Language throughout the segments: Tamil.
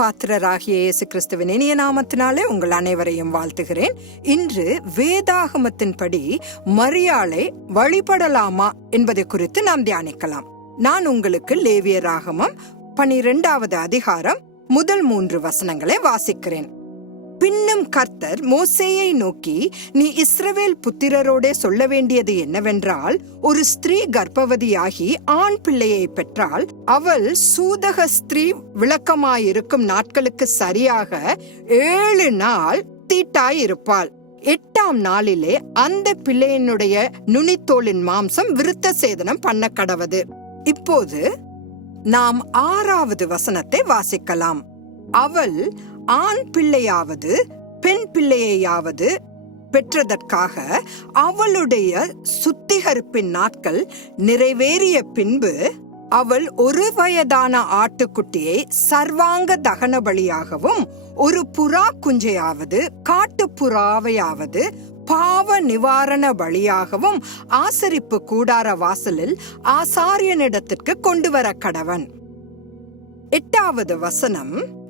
பாத்திரராகிய இயேசு கிறிஸ்துவின் இனிய நாமத்தினாலே உங்கள் அனைவரையும் வாழ்த்துகிறேன். இன்று வேதாகமத்தின்படி மரியாளை வழிபடலாமா என்பதை குறித்து நாம் தியானிக்கலாம். நான் உங்களுக்கு லேவியராகமம் பனிரெண்டாவது அதிகாரம் முதல் மூன்று வசனங்களை வாசிக்கிறேன். பின்னும் கர்த்தர் மோசேயை நோக்கி நீ இஸ்ரவேல் புத்திரரோடே சொல்ல வேண்டியது என்னவென்றால் ஒரு ஸ்திரீ கர்ப்பவதியாகி ஆண் பிள்ளையை பெற்றால் அவள் சூதக ஸ்திரீ விளக்கமாயிருக்கும் நாட்களுக்கு சரியாக ஏழு நாள் தீட்டாயிருப்பாள். எட்டாம் நாளிலே அந்த பிள்ளையினுடைய நுனித்தோலின் மாம்சம் விருத்த சேதனம் பண்ண கடவது இப்போது நாம் ஆறாவது வசனத்தை வாசிக்கலாம். அவள் ஆண் பிள்ளையாவது பெண் பிள்ளையையாவது பெற்றதற்காக அவளுடைய சுத்திகரிப்பின் நாட்கள் நிறைவேறிய பின்பு அவள் ஒரு வயதான ஆட்டுக்குட்டியை சர்வாங்க தகன பலியாகவும் ஒரு புறா குஞ்சையாவது காட்டு புறாவையாவது பாவ நிவாரண பலியாகவும் ஆசரிப்பு கூடார வாசலில் ஆசாரியனிடத்திற்கு கொண்டு வர கடவன். எட்டாவது வசனம்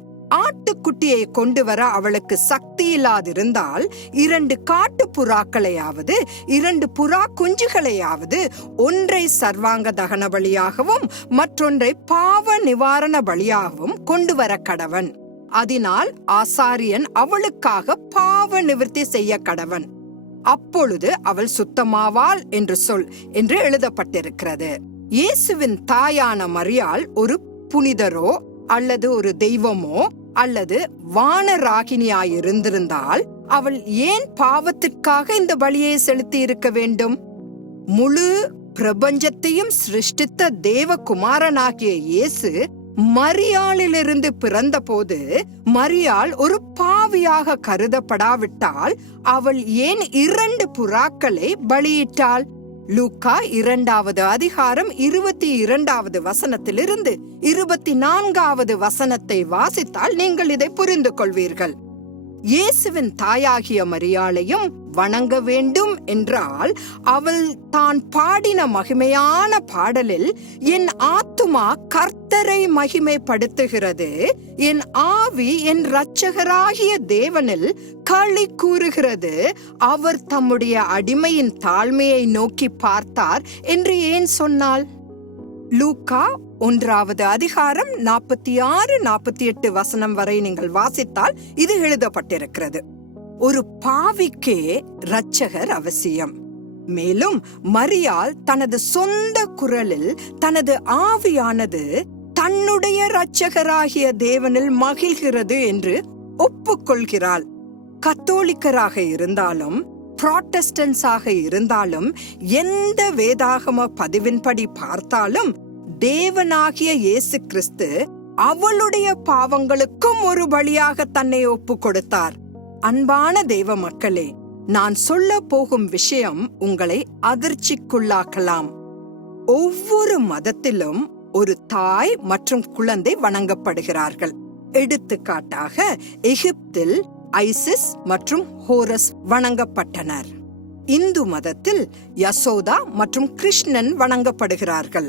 ஆட்டுக்குட்டியை கொண்டு வர அவளுக்கு சக்தி இல்லாதிருந்தால் இரண்டு காட்டு புறாக்களையாவது இரண்டு புறா குஞ்சுகளையாவது ஒன்றை சர்வாங்க தகன பலியாகவும் மற்றொன்றை பாவ நிவாரண பலியாகவும் கொண்டு வர கடவன். அதனால் ஆசாரியன் அவளுக்காக பாவ நிவர்த்தி செய்ய கடவன். அப்பொழுது அவள் சுத்தமாவாள் என்று சொல் என்று எழுதப்பட்டிருக்கிறது. இயேசுவின் தாயான மரியாள் ஒரு புனிதரோ அல்லது ஒரு தெய்வமோ அல்லது வானராகினியாய் இருந்திருந்தால் அவள் ஏன் பாவத்திற்காக இந்த பலியை செலுத்தி இருக்க வேண்டும்? முழு பிரபஞ்சத்தையும் சிருஷ்டித்த தேவகுமாரனாகிய இயேசு மரியாளிலிருந்து பிறந்தபோது மரியாள் ஒரு பாவியாக கருதப்படாவிட்டால் அவள் ஏன் இரண்டு புறாக்களை பலியிட்டாள்? லூக்கா இரண்டாவது அதிகாரம் இருபத்தி இரண்டாவது வசனத்திலிருந்து இருபத்தி நான்காவது வசனத்தை வாசித்தால் நீங்கள் இதை புரிந்து கொள்வீர்கள் இயேசுவின் தாயாகிய மரியாளையும் வணங்க வேண்டும் என்றால் அவள் தான் பாடின மகிமையான பாடலில் என் ஆத்துமா கர்த்தரை மகிமைப்படுத்துகிறது. என் ஆவி என் இரட்சகராகிய தேவனில் களி கூறுகிறது. அவர் தம்முடைய அடிமையின் தாழ்மையை நோக்கி பார்த்தார் என்று ஏன் சொன்னாள்? லூக்கா ஒன்றாவது அதிகாரம் நாற்பத்தி ஆறு நாற்பத்தி எட்டு வசனம் வரை நீங்கள் வாசித்தால் இது எழுதப்பட்டிருக்கிறது. ஒரு பாவிக்கே இரட்சகர் அவசியம். மேலும் மரியால் தனது சொந்த குரலில் தனது ஆவியானது தன்னுடைய இரட்சகராகிய தேவனில் மகிழ்கிறது என்று ஒப்புக்கொள்கிறாள். கத்தோலிக்கராக இருந்தாலும் புராட்டஸ்டன்ஸாக இருந்தாலும் எந்த வேதாகம பதிவின்படி பார்த்தாலும் தேவனாகிய இயேசு கிறிஸ்து அவளுடைய பாவங்களுக்கும் ஒரு பலியாக தன்னை ஒப்பு கொடுத்தார் அன்பான தெய்வ மக்களே நான் சொல்ல போகும் விஷயம் உங்களை அதிர்ச்சிக்குள்ளாக்கலாம். ஒவ்வொரு மதத்திலும் ஒரு தாய் மற்றும் குழந்தை வணங்கப்படுகிறார்கள். எடுத்துக்காட்டாக எகிப்தில் ஐசிஸ் மற்றும் ஹோரஸ் வணங்கப்பட்டனர். இந்து மதத்தில் யசோதா மற்றும் கிருஷ்ணன் வணங்கப்படுகிறார்கள்.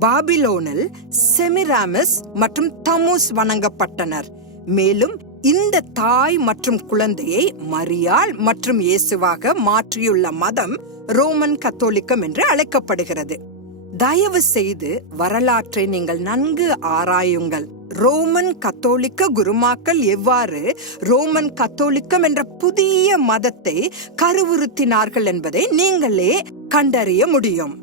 பாபிலோனில் செமிராமிஸ் மற்றும் தமுஸ் வணங்கப்பட்டனர். மேலும் இந்த தாய் மற்றும் குழந்தையை மரியாள் மற்றும் இயேசுவாக மாற்றியுள்ள மதம் ரோமன் கத்தோலிக்கம் என்று அழைக்கப்படுகிறது. தயவு செய்து வரலாற்றை நீங்கள் நன்கு ஆராயுங்கள். ரோமன் கத்தோலிக்க குருமாக்கள் எவ்வாறு ரோமன் கத்தோலிக்கம் என்ற புதிய மதத்தை கருவுறுத்தினார்கள் என்பதை நீங்களே கண்டறிய முடியும்.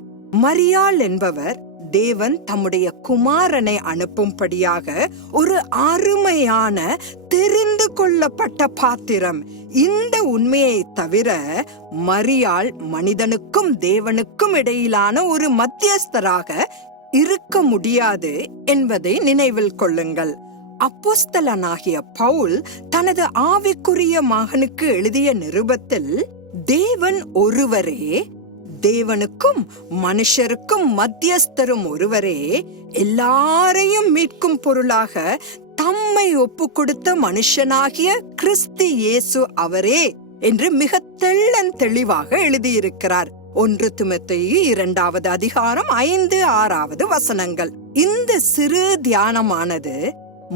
மரியாள் என்பவர் தேவன் தம்முடைய குமாரனை அனுப்பும்படியாக ஒரு அருமையான தெரிந்து கொள்ளப்பட்ட பாத்திரம். இந்த உண்மையை தவிர மரியாள் மனிதனுக்கும் தேவனுக்கும் இடையிலான ஒரு மத்தியஸ்தராக இருக்க முடியாது என்பதை நினைவில் கொள்ளுங்கள். அப்போஸ்தலனாகிய பவுல் தனது ஆவிக்குரிய மகனுக்கு எழுதிய நிருபத்தில் தேவன் ஒருவரே தேவனுக்கும் மனுஷருக்கும் மத்தியஸ்தரும் ஒருவரே எல்லாரையும் மீட்கும் பொருளாக தம்மை ஒப்பு கொடுத்த மனுஷனாகிய கிறிஸ்து இயேசு அவரே என்று மிக தெள்ளன் தெளிவாக எழுதியிருக்கிறார். ஒன்று துமத்தையு இரண்டாவது அதிகாரம் ஐந்து ஆறாவது வசனங்கள். இந்த சிறு தியானமானது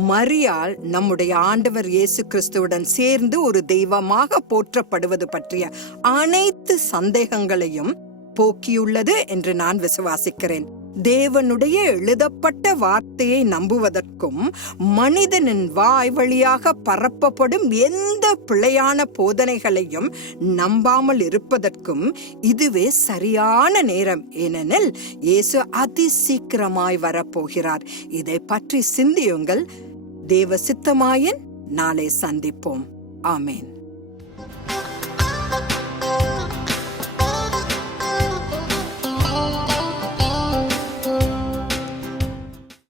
மரியாள் நம்முடைய ஆண்டவர் இயேசு கிறிஸ்துவுடன் சேர்ந்து ஒரு தெய்வமாக போற்றப்படுவது பற்றிய அனைத்து சந்தேகங்களையும் போக்கியுள்ளது என்று நான் விசுவாசிக்கிறேன். தேவனுடைய எழுதப்பட்ட வார்த்தையை நம்புவதற்கும் மனிதனின் வாய் வழியாக பரப்பப்படும் எந்த பிழையான போதனைகளையும் நம்பாமல் இருப்பதற்கும் இதுவே சரியான நேரம். ஏனெனில் இயேசு அதி சீக்கிரமாய் வரப்போகிறார். இதை பற்றி சிந்தியுங்கள். தேவ சித்தமாயின் நாளை சந்திப்போம். ஆமேன்.